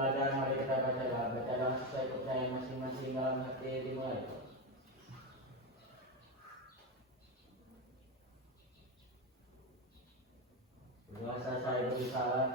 belajar, mari kita bacalah sesuai kepercayaan masing-masing dalam hati. Dimulai. Puasa saya bersalah.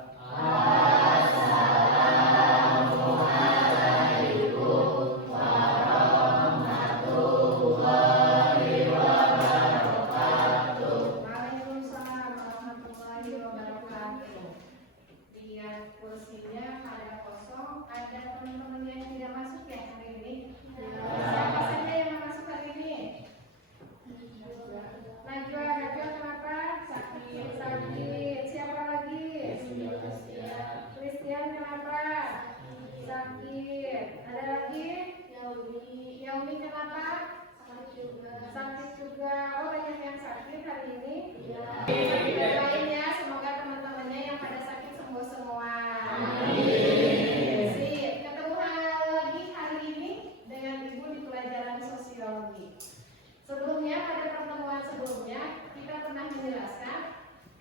Sebelumnya, pada pertemuan sebelumnya, kita pernah menjelaskan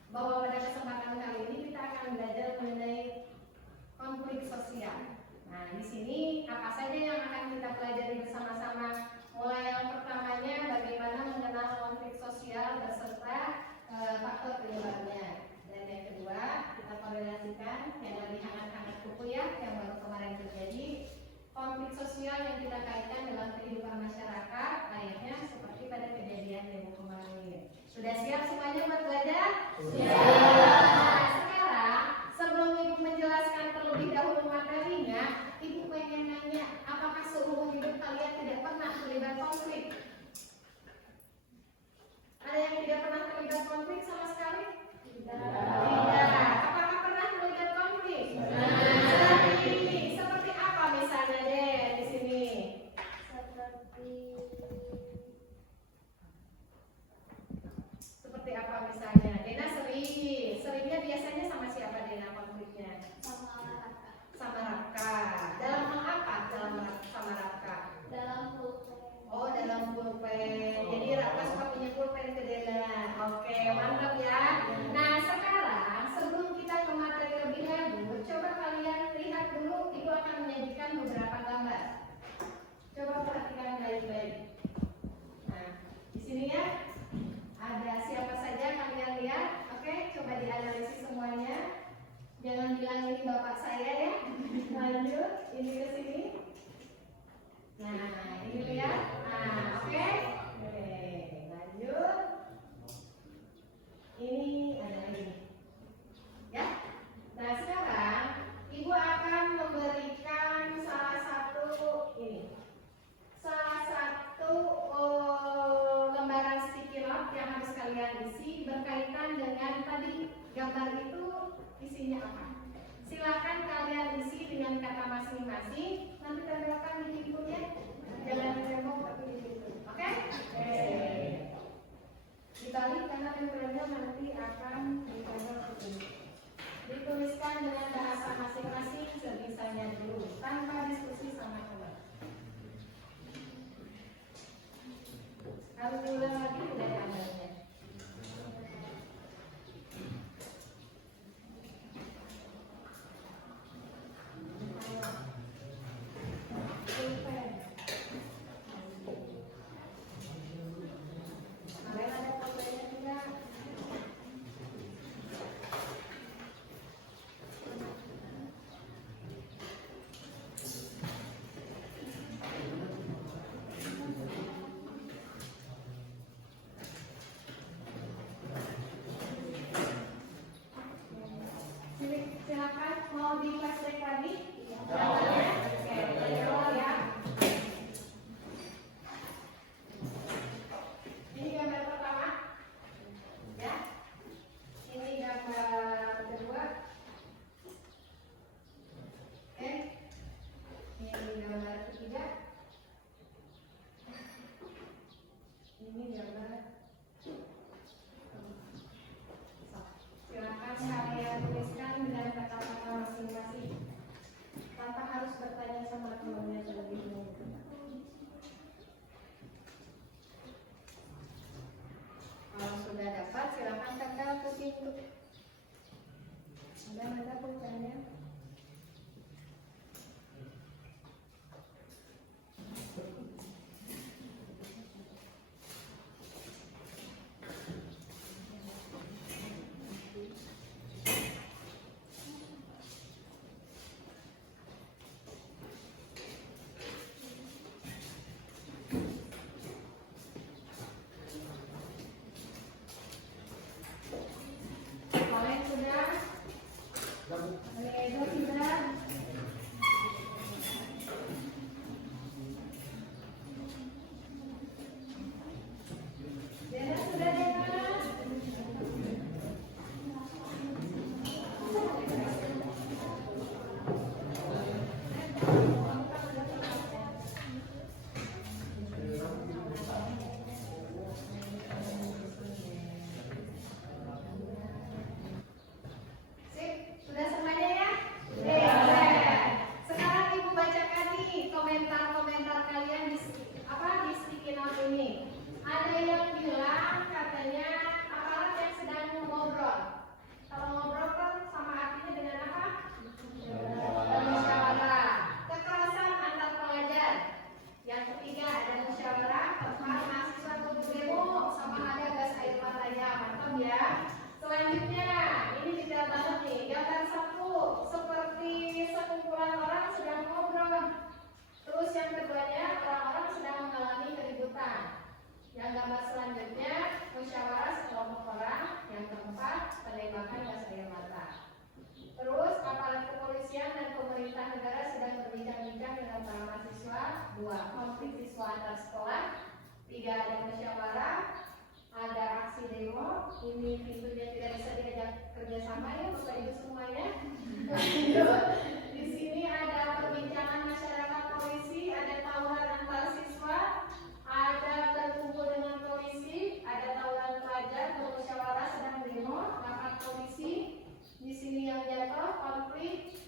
bahwa pada kesempatan kali ini kita akan belajar mengenai konflik sosial. Nah, di sini apa saja yang akan kita pelajari bersama-sama? Mulai yang pertamanya, bagaimana mengenal konflik sosial beserta faktor penyebabnya. Dan yang kedua, kita korelasikan yang lebih hangat-hangat buku ya, yang baru kemarin terjadi. Konflik sosial yang kita kaitkan dalam kehidupan masyarakat, ayatnya seperti pada kejadian yang kemarin. Sudah siap semuanya buat belajar? Siap. Nah, sekarang sebelum Ibu menjelaskan terlebih dahulu materinya, Ibu pengen nanya, apakah seumur hidup kalian tidak pernah terlibat konflik? Ada yang tidak pernah terlibat konflik sama sekali? Tidak. Apakah pernah terlibat konflik? Seperti apa misalnya deh di sini? Seperti apa misalnya? Dena seringnya biasanya sama siapa Dena konfliknya? Sama Raka. Dalam hal apa? Sama Raka? Dalam pulpen. Oh, dalam pulpen. Jadi Raka suka punya pulpen ke Dena. Oke, mantap ya. Nah, sekarang sebelum kita ke materi lebih lanjut, coba kalian lihat dulu. Ibu akan menyajikan beberapa gambar. Coba perhatikan baik-baik. Nah, di sini ya ada siapa saja kalian lihat. Oke, coba dianalisis semuanya. Jangan bilang ini bapak saya ya. Lanjut, ini ke sini. Nah, ini lihat. Nah, oke. Oke, lanjut. Ini ada lagi. Ya. Nah, sekarang Ibu akan memberikan salah satu lembaran sticky note yang harus kalian isi berkaitan dengan tadi gambar itu isinya apa. Silakan kalian isi dengan kata masing-masing. Nanti tempelkan di pintunya. Jangan ditembok tapi di pintu. Oke? Dibalik karena tempelnya nanti akan ditempel ke pintu. Dituliskan dengan bahasa masing-masing sebisanya dulu, tanpa diskusi sama teman. Harus diulang lagi udah gambarnya. negara sedang berbincang-bincang dengan para mahasiswa. 2. Konflik siswa antar sekolah. 3. Ada musyawarah. Ada aksi demo. Ini tentunya tidak bisa diajak kerjasama ya Bapak Ibu semuanya. Di sini ada perbincangan masyarakat polisi, ada tawuran antar siswa, ada berkumpul dengan polisi, ada tawuran pelajar, bermusyawarah sedang demo, rapat polisi. Di sini yang jatuh konflik.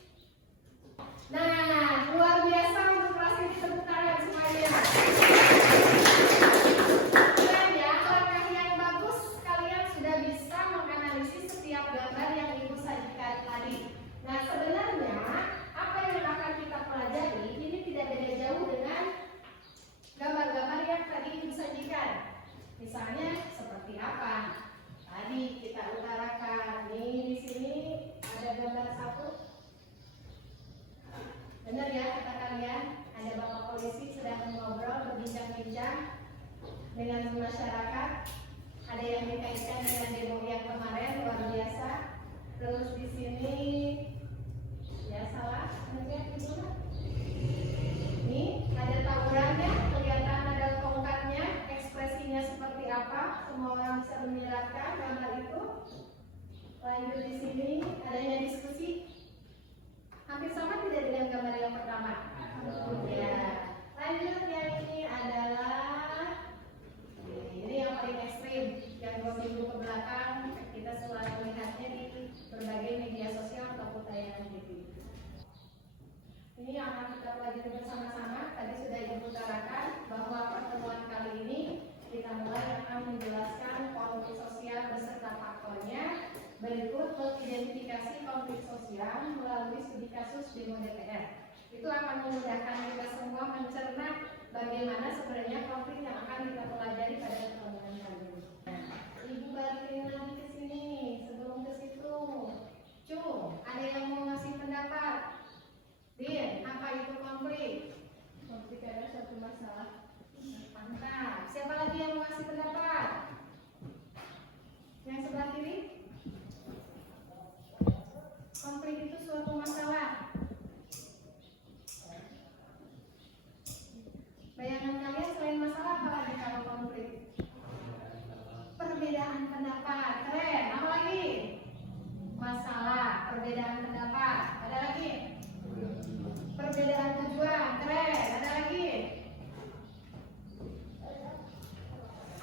Nah, luar biasa untuk kelas ini, tepuk tangan semuanya. Keren ya, langkah yang bagus. Kalian sudah bisa menganalisis setiap gambar yang Ibu sajikan tadi. Nah, sebenarnya apa yang akan kita pelajari ini tidak beda jauh dengan gambar-gambar yang tadi Ibu sajikan. Misalnya seperti apa? Tadi kita utarakan. Nih di sini ada gambar satu. Benar ya kata kalian? Ada bapak polisi sedang mengobrol, berbincang-bincang dengan masyarakat. Ada yang dikaitkan dengan demo yang kemarin, luar biasa. Terus di sini ya salah, nanti gimana? Nih ada tawurannya, kelihatan ada tongkatnya, ekspresinya seperti apa? Semua orang bisa menyiratkan gambar itu. Lanjut di sini adanya diskusi. Hampir sama tidak dengan gambar yang pertama? Ya. Lanjut yang ini adalah ini yang paling ekstrim, yang 2 minggu ke belakang kita selalu melihatnya di berbagai media sosial ataupun tayangan TV. Ini yang akan kita pelajari bersama-sama. Tadi sudah Ibu utarakan bahwa pertemuan kali ini kita mulai akan menjelaskan konflik sosial beserta faktornya. Berikut mengidentifikasi konflik sosial melalui studi kasus demo DPR. Itu akan memudahkan kita semua mencerna bagaimana sebenarnya konflik yang akan kita pelajari pada pertemuan kali ini. Nah, Ibu balikin lagi ke sini sebelum ke situ. Cung, ada yang mau ngasih pendapat? Din, apa itu konflik? Konflik adalah suatu masalah. Mantap. Siapa lagi yang mau ngasih pendapat? Yang sebelah kiri? Konflik itu suatu masalah. Bayangan kalian selain masalah apa lagi kalau konflik? Perbedaan pendapat. Keren. Apa lagi? Masalah, perbedaan pendapat. Ada lagi? Perbedaan tujuan. Keren. Ada lagi?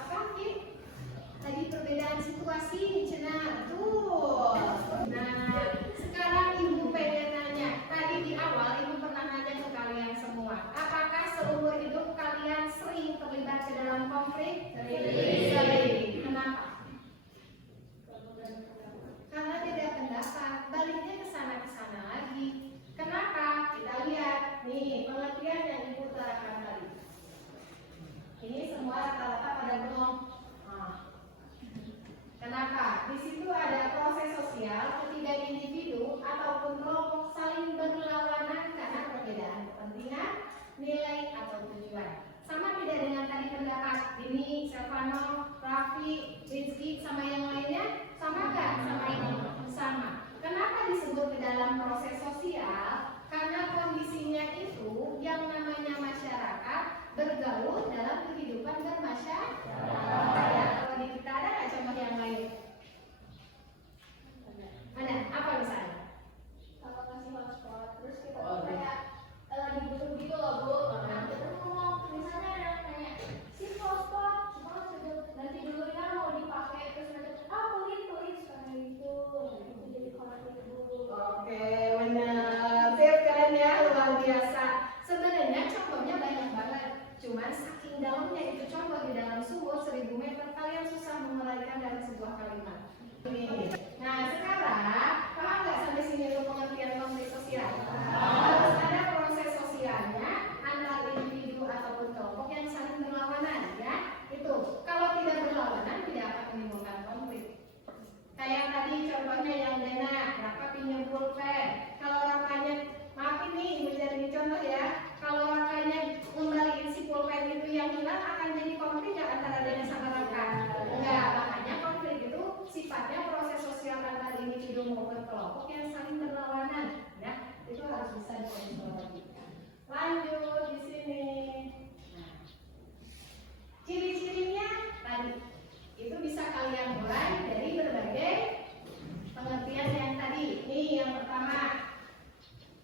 Apa lagi? Tadi perbedaan situasi. Cenah. Tuh. Nah, sekarang Ibu pengen nanya. Tadi di awal Ibu pernah nanya ke kalian semua. Apakah seumur hidup kalian sering terlibat ke dalam konflik? Sering. Kenapa? Karena beda pendapat. Baliknya ke sana lagi. Kenapa? Kita lihat nih pengertian yang Ibu utarakan tadi. Ini semua rata-rata pada belum. Kenapa? Di situ ada proses sosial ketiga individu ataupun kelompok saling berlawanan karena perbedaan kepentingan, nilai atau tujuan. Sama tidak dengan tadi pendapat ini Stefano, Raffi, Rizky sama yang lainnya? Sama nggak? Sama ini? Sama. Kenapa disebut ke dalam proses sosial? Karena kondisinya itu yang namanya masyarakat bergaul dalam kehidupan bermasyarakat. Ya, kalau di kita ada nggak contoh yang lain? Ada? Apa misalnya? Kalau kasih hotspot, terus kita tuh kayak lagi butuh gitu loh Bu. Nah kita tuh ngomong, misalnya ada yang nanya, si hotspot, cuma nanti dulu ya mau dipakai, terus mereka, pelit karena itu jadi konflik Bu. Oke, benar. Sip, keren ya, luar biasa. Sebenarnya contohnya banyak banget. Cuman saking dalamnya itu contoh di dalam sumur 1000 meter kalian susah menguraikan dalam sebuah kalimat. Ini. Nah sekarang paham nggak sampai sini untuk pengertian konflik sosial? Harus ada proses sosialnya antar individu ataupun kelompok yang saling berlawanan, ya. Itu kalau tidak berlawanan tidak akan menimbulkan konflik. Kayak tadi contohnya yang Dena, Raka pinjam pulpen. Kalau Rakanya, maaf ini menjadi contoh ya. Kalau Rakanya ngembaliin si pulpen itu yang hilang akan jadi konflik nggak antara Dena sama Raka? Enggak, makanya konflik itu sifatnya proses sosial antar individu maupun kelompok yang saling berlawanan, ya. itu harus bisa dikonsumsikan. Lanjut di sini. Nah, ciri-cirinya tadi itu bisa kalian mulai dari berbagai pengertian yang tadi. Nih yang pertama,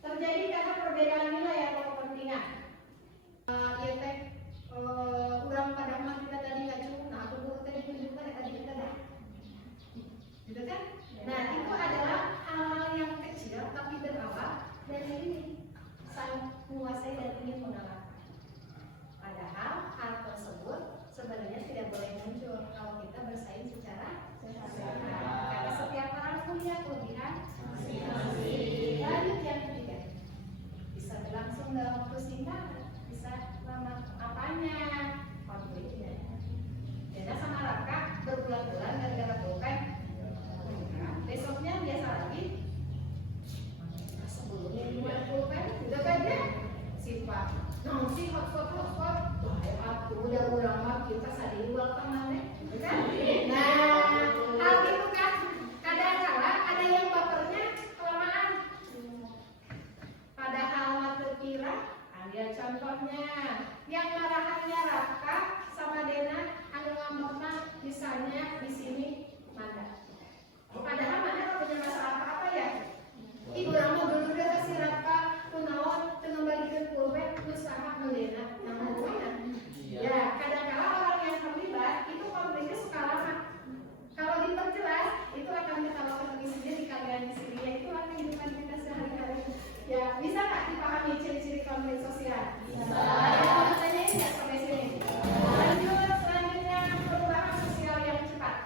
terjadi karena perbedaan nilai atau kepentingan. Ya teh, kurang pada mah kita tadi nggak cukup. Nah, aku dulu tadi tunjukkan ya tadi kita dah, gitu kan? Nah, itu adalah hal-hal yang kecil tapi berawal dari ini saling menguasai dan ingin mengalahkan. Padahal hal tersebut sebenarnya tidak boleh muncul kalau kita bersaing secara sehat. Karena setiap orang punya kelebihan masing-masing. Lanjut yang ketiga, bisa berlangsung dalam waktu singkat, bisa lama apanya, konfliknya. Dena sama Raka berbulan-bulan gara-gara pulpen. Besoknya biasa lagi. Sebelumnya dibuat pulpen, udah beda. Sifat, nah si hotspot, aku udah ulama kita sadari dua kemana, kan? Nah, hal itu kan kadang-kala ada yang bapernya kelamaan. Padahal mata kira, ada contohnya yang marahannya Raka sama Dena, anu ngambekna misalnya di sini Manda. Padahal Manda punya masalah apa ya? Ibu Rama dulu udah kasih Raka kunaon kembalikan pulpen usaha Dena yang hubungan. Ya, kadang-kala orang yang terlibat itu konfliknya suka lama. Kalau diperjelas, itu akan ketahuan di sini di kalian di sini. Ya, itulah kehidupan kita sehari-hari. Ya, bisa nggak dipahami ciri-ciri konflik sosial? Bisa. Ada yang ditanyain nggak sampai sini? Lanjut, selanjutnya perubahan sosial yang cepat.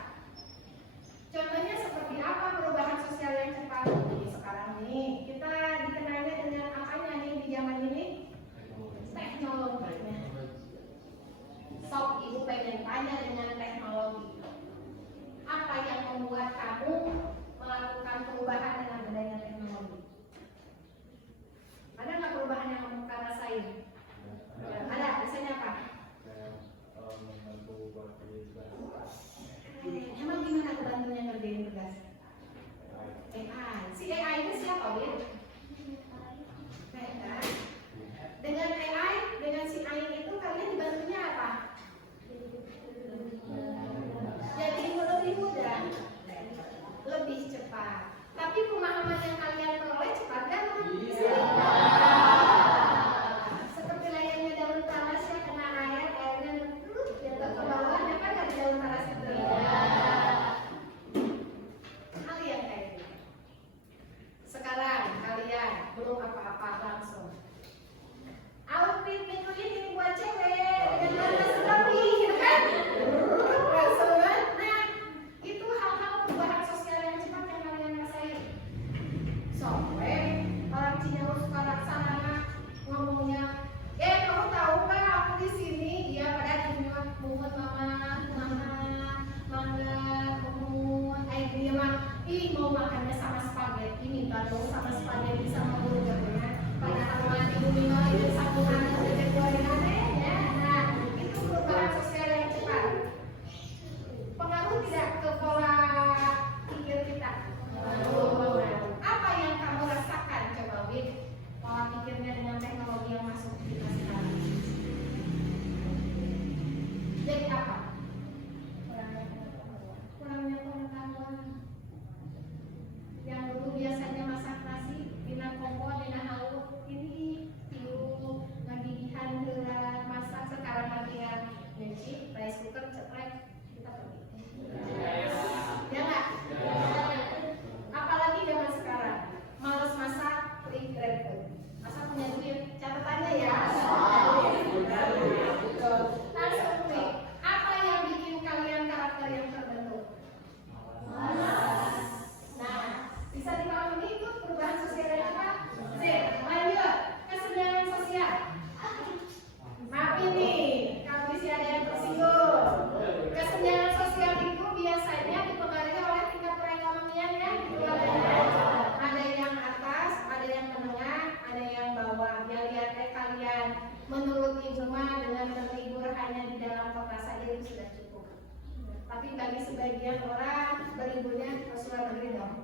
Tapi bagi sebagian orang beribunya ke luar negeri dong.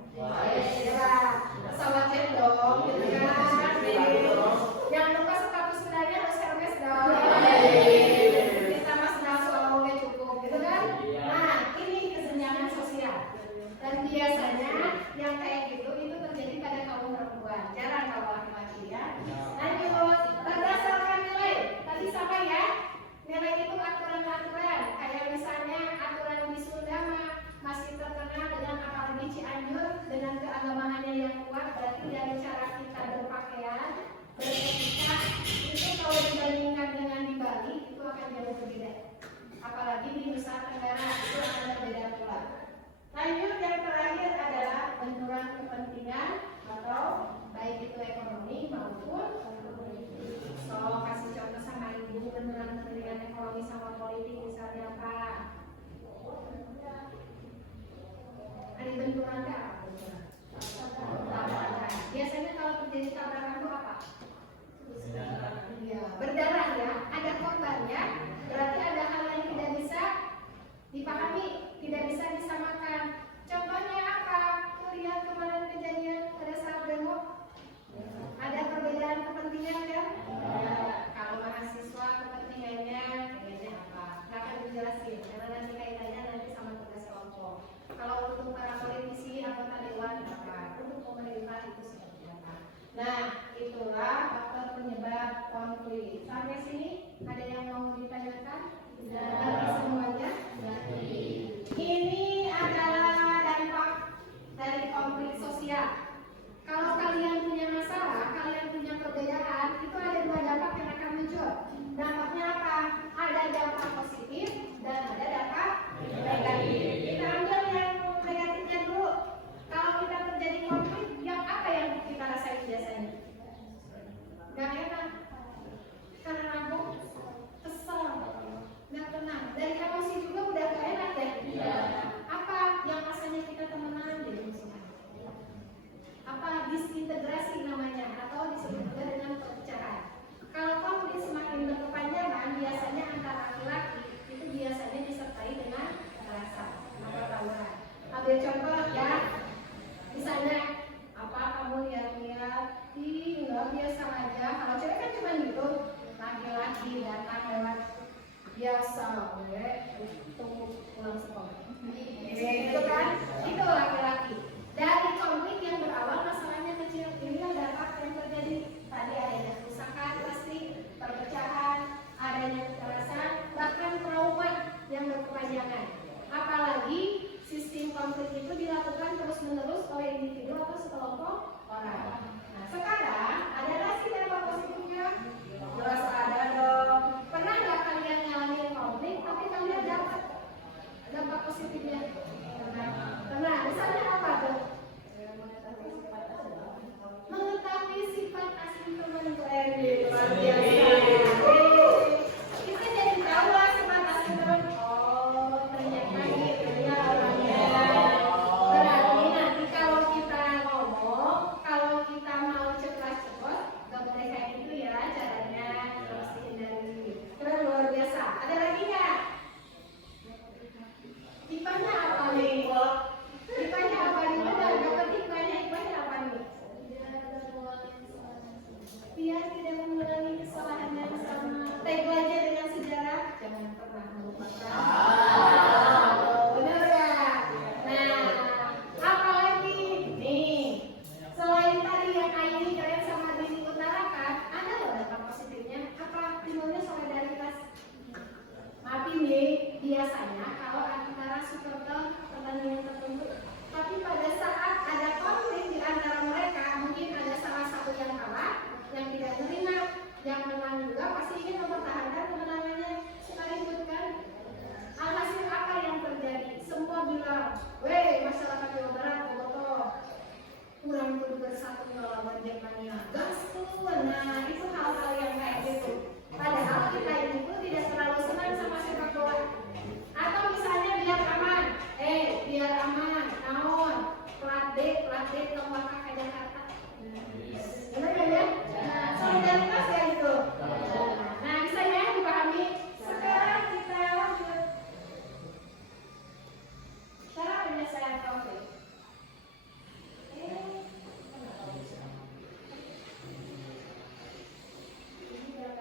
Ya, pesawat jet dong, gitu kan. Jangan lupa sepatu sepedanya harus Hermes dong. Kita mas nasionalnya cukup, gitu kan. Nah, ini kesenjangan sosial. Dan biasanya yang kayak gitu itu terjadi pada kaum perempuan, jarang kalau laki-laki ya. Lanjut, berdasarkan nilai. Tadi sama ya. Nilai itu aturan-aturan. Kayak misalnya aturan di Sunda masih terkenal dengan apalagi Cianjur dengan keagamaannya yang kuat. Berarti dari cara kita berpakaian, beretika itu kalau dibandingkan dengan di Bali itu akan jauh berbeda. Apalagi di Nusa Tenggara itu akan berbeda pula. Lanjut, yang terakhir adalah benturan kepentingan atau baik itu ekonomi maupun so kasih contoh sama ibu, benturan kepentingan ekonomi sama politik misalnya apa? Ada benturan nggak? Tabrakan. Biasanya kalau terjadi tabrakan itu apa? Iya, berdarah ya. Ada korbannya. Berarti ada hal yang tidak bisa dipahami, tidak bisa disamakan. Contohnya apa? Lihat kemarin kejadian pada saat demo. Ada perbedaan kepentingan kan? Ya. Kalau mahasiswa kepentingannya apa? Nggak akan dijelasin karena nanti kaitannya nanti sama tugas kelompok. Kalau untuk para politisi anggota dewan apa? Untuk pemerintah itu seperti apa? Nah, itulah faktor penyebab konflik. Sampai sini ada yang mau ditanyakan? Dari semuanya? Ini adalah dampak dari konflik sosial. Kalau kalian punya masalah, kalian punya perbedaan, itu ada dua dampak yang akan muncul. Dampaknya apa? Ada dampak positif dan ada dampak negatif. Kita ambil yang negatifnya dulu. Kalau kita terjadi konflik, yang apa yang kita rasain biasanya? Gak enak, karena ragu, kesel, gak tenang. Dari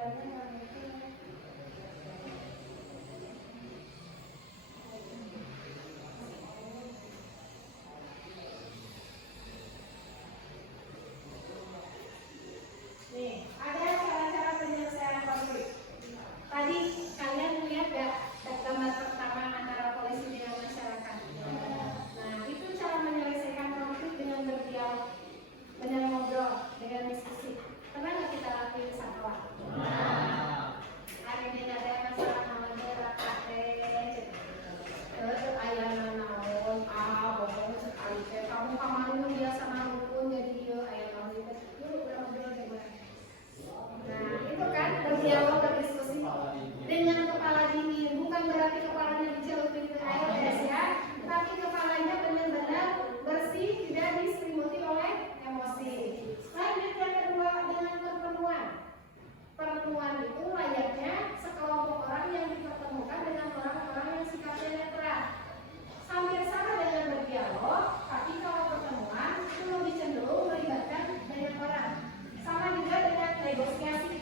gambarnya nggak mungkin. Nih, ada cara-cara penyelesaian konflik. Tadi kalian lihat gak gambar pertama antara polisi dengan masyarakat? Nah, itu cara menyelesaikan konflik dengan berdialog, dengan ngobrol, dengan diskusi. Pernah nggak kita lakuin satwa? Hari ini ada masalah namanya rakate. Ayah naon, bohong sekali. Kamu kemarin dia sama rukun jadi dia ayah kamu itu. Yuk, ngobrol deh. Nah, itu kan berdialog, berdiskusi dengan kepala dingin. Bukan berarti kepalanya dicelupin ke air guys ya, tapi kepalanya benar-benar bersih, tidak diselimuti oleh emosi. Lanjut yang kedua dengan pertemuan. Pertemuan itu layaknya sekelompok orang yang dipertemukan dengan orang-orang yang sikapnya netral. Hampir sama dengan berdialog, tapi kalau pertemuan itu lebih cenderung melibatkan banyak orang. Sama juga dengan negosiasi.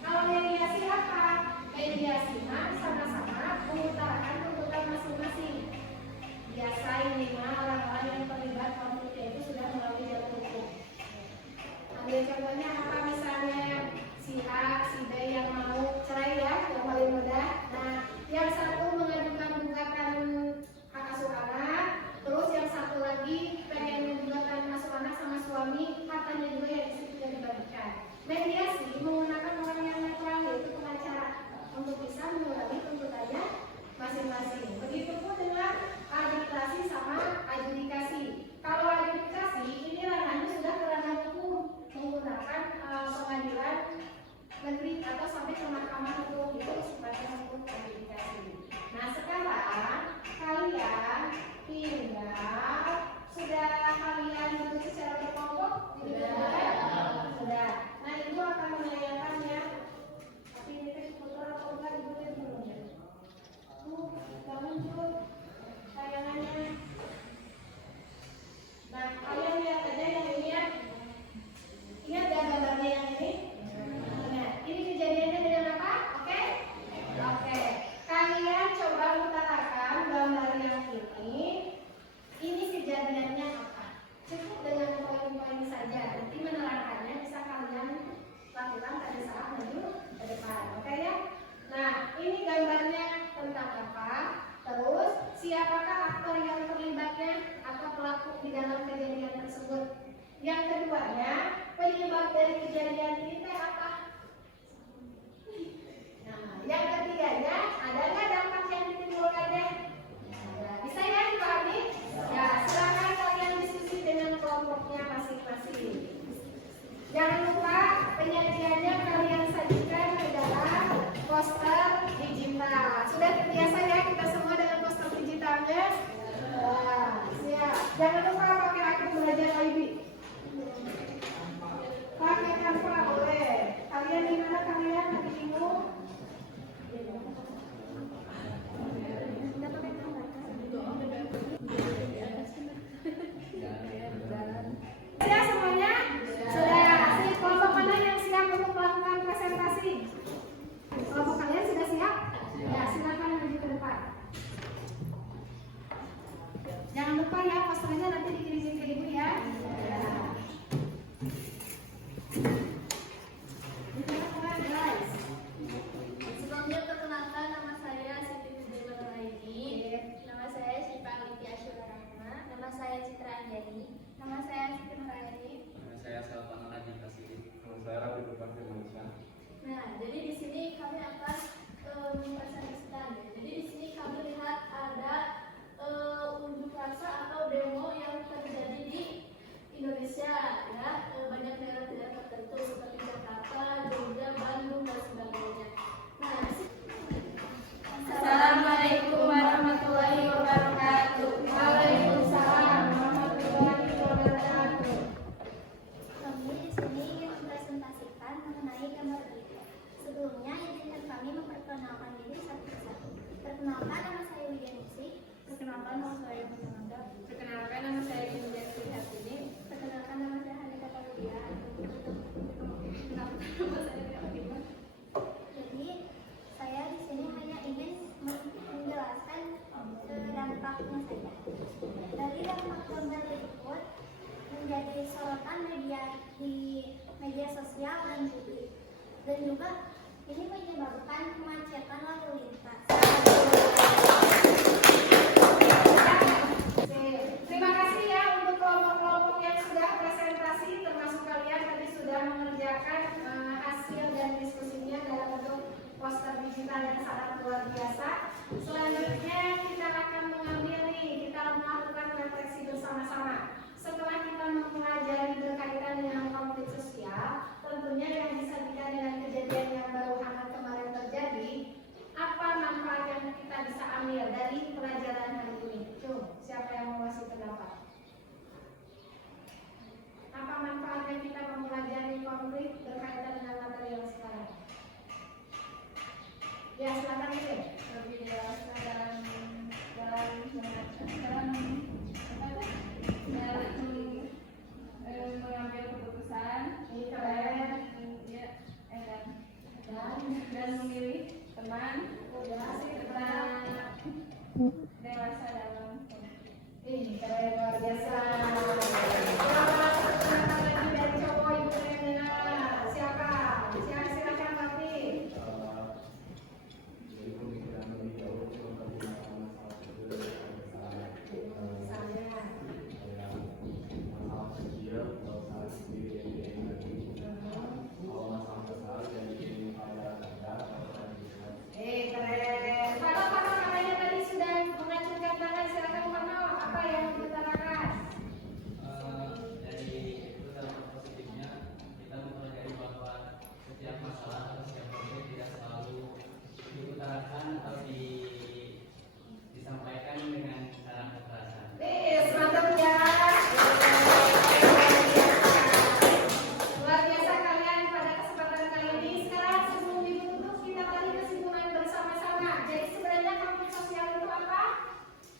Kalau mediasi apa? Mediasi sama-sama mengutarakan tuntutan masing-masing. Biasa ini orang-orang yang terlibat konflik itu sudah melalui jalur hukum. Ambil contohnya apa, misalnya si A, si B yang mau cerai ya, yang paling mudah. Nah, yang satu mengajukan gugatan hak asuh anak, terus yang satu lagi pengen gugatan asuh anak sama suami, hartanya juga yang disitu tidak dibagikan. Mediasi menggunakan orang yang netral, yaitu pengacara, untuk bisa mengurangi tuntutannya masing-masing. Begitupun dengan arbitrasi sama adjudikasi. Kalau adjudikasi ini ranahnya sudah ke ranah hukum, menggunakan pengadilan negeri atau sampai ke mahkamah hukum, itu sebagai hukum adjudikasi. Nah, sekarang kalian tinggal sudah kalian bentuk secara berkelompok, sudah. Nah, ibu akan menanyakannya. Tapi ini kan foto atau enggak, ibu lihat dulu ya. Gak muncul tayangannya. Nah, kalian lihat aja yang ini ya. Ingat gak gambarnya yang ini? Nah, ini kejadiannya dengan apa? Oke? Oke. Kalian coba utarakan gambar yang ini. Ini kejadiannya apa? Cukup dengan poin-poin saja. Nanti menerangkannya bisa kalian lakukan pada saat maju ke depan. Oke ya? Nah, ini gambarnya tentang apa? Terus, siapakah aktor yang terlibatnya atau pelaku di dalam kejadian tersebut? Yang keduanya, penyebab dari kejadian ini teh apa? Nah, yang ketiganya, ada nggak dampak yang ditimbulkannya? Nah, bisa ya dipahami? Ya, silakan kalian diskusi dengan kelompoknya masing-masing. Jangan lupa penyajiannya kalian sajikan ke dalam poster digital. Sudah terbiasa ya kita semua dengan poster digitalnya? Nah, siap. Jangan lupa pakai akun belajar IB. Pakai Canva boleh. Kalian di mana kalian lagi bingung? Sudah semuanya? Sudah. Sip, kelompok mana yang siap untuk melakukan presentasi? Kelompok kalian sudah siap? Ya, silakan maju ke depan. Jangan lupa ya, posternya nanti dikirimin ke ibu ya. Guys. Sebelumnya perkenalkan, nama saya Siti Fidel Nuraini. Nama saya Syifa Aliti Asyura Rahma. Nama saya Citra Anjani. Nama saya Siti Nuraini. Nama saya Salvan Aladi Kasih. Nama saya Rafi Bupati Malaysia. Nah, jadi di sini kami akan mempresentasikan. Jadi di sini kami lihat ada unjuk rasa atau demo yang terjadi di Indonesia, ya, banyak daerah-daerah tertentu seperti Jakarta, Jogja, Bandung dan sebagainya. Nah, Assalamualaikum warahmatullahi wabarakatuh. Waalaikumsalam warahmatullahi wabarakatuh. kami di sini ingin mempresentasikan mengenai gambar berikut. Sebelumnya, izinkan kami memperkenalkan diri satu persatu. Perkenalkan, nama saya Widianingsih. Perkenalkan, nama saya Muthamanda. Perkenalkan, nama saya Yuniati Hatini. Perkenalkan, nama saya Hanifah Farudia. Perkenalkan, nama saya Tidak Fatimah. sosial dan publik. Dan juga ini menyebabkan kemacetan lalu lintas. Terima kasih ya untuk kelompok-kelompok yang sudah presentasi, termasuk kalian tadi sudah mengerjakan hasil dan diskusinya dalam bentuk poster digital yang sangat luar biasa. Selanjutnya kita akan mengambil nih, kita melakukan refleksi bersama-sama. Setelah kita mempelajari berkaitan dengan konflik sosial, tentunya yang disajikan dengan kejadian yang baru hangat kemarin terjadi, apa manfaat yang kita bisa ambil dari pelajaran hari ini? Siapa yang mau kasih pendapat? Apa manfaat yang kita mempelajari konflik berkaitan dengan materi yang sekarang? Ya, silakan itu. Lebih dewasa dalam mengambil keputusan. Ini keren. Dan memilih teman. Serta dewasa dalam Ih, keren luar biasa. Selamat perkenalkan lagi dari cowok ibu yang dengar. Siapa? Silakan Bakti. Jadi pemikiran lebih jauh mempertimbangkan masalah kecil dan besar. Misalnya, Masalah kecil kalau saling sendiri yang lagi. Kalau masalah besar jadi ini pada tanda atau tidak. keren. Kalau katanya tadi sudah mengacungkan tangan, silakan Mano. Apa yang diutarakan? Dari itu dampak positifnya kita mempelajari bahwa setiap masalah atau setiap konflik tidak selalu diutarakan atau disampaikan dengan cara kekerasan. Mantap ya. Luar biasa kalian pada kesempatan kali ini. Sekarang sebelum ditutup kita tadi kesimpulan bersama-sama. Jadi sebenarnya konflik sosial itu apa?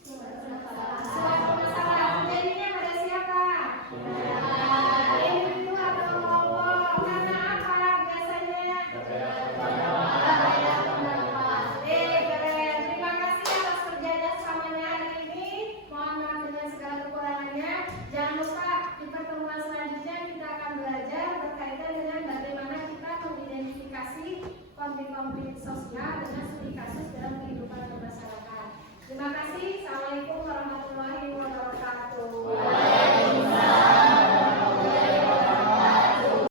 Suatu masalah. Jadinya pada siapa? Individu atau kelompok. Karena apa biasanya? Keren. Terima kasih atas kerja samanya hari ini. Mohon maaf dengan segala kekurangannya. Jangan lupa di pertemuan selanjutnya kita akan belajar berkaitan dengan bagaimana kita mengidentifikasi konflik-konflik sosial dengan studi kasus dalam kehidupan bermasyarakat. Terima kasih. Assalamualaikum warahmatullahi